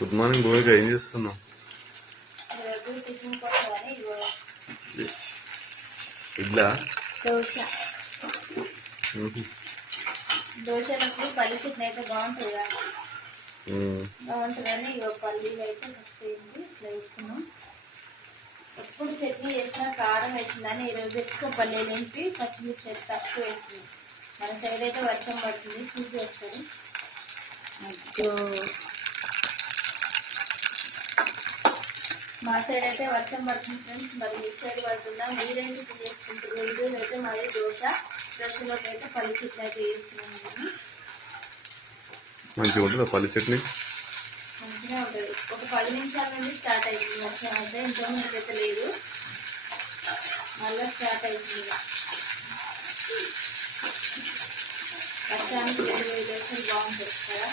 Good morning భూమిక, ఏం చేస్తున్నావు? ఇడ్లా దోశలకు పల్లి చట్నీ అయితే బాగుంటుంది కదా, బాగుంటుందని ఇక పల్లీలు అయితే ఫస్ట్ ఏంటి ఇట్లా వేసుకున్నాం. ఎప్పుడు చట్నీ చేసినా కారం వేసిందని ఈరోజు ఎక్కువ పల్లీలు ఏంటి పచ్చిమిర్చి తక్కువ వేస్తుంది. మన సైడ్ అయితే వర్షం పడుతుంది, చూసి వేస్తారు. మా సైడ్ అయితే వర్షం పడుతుంది ఫ్రెండ్స్. మరి మీ సైడ్ పడుతుందా? మీరేంటి చేసుకుంటారు? ఈరోజు అయితే మరి దోశలోకి అయితే పల్లి చట్నీ అయితే వేస్తున్నాను. మంచిగా ఉంటుందా పల్లి చట్నీ? మంచిగా ఉంటుంది. ఒక 10 నిమిషాల నుండి స్టార్ట్ అవుతుంది వర్షం అయితే, ఇంతకుముందు అయితే లేదు, మళ్ళీ స్టార్ట్ అవుతుంది. వర్షానికి దోశలు బాగుంటుంది కదా.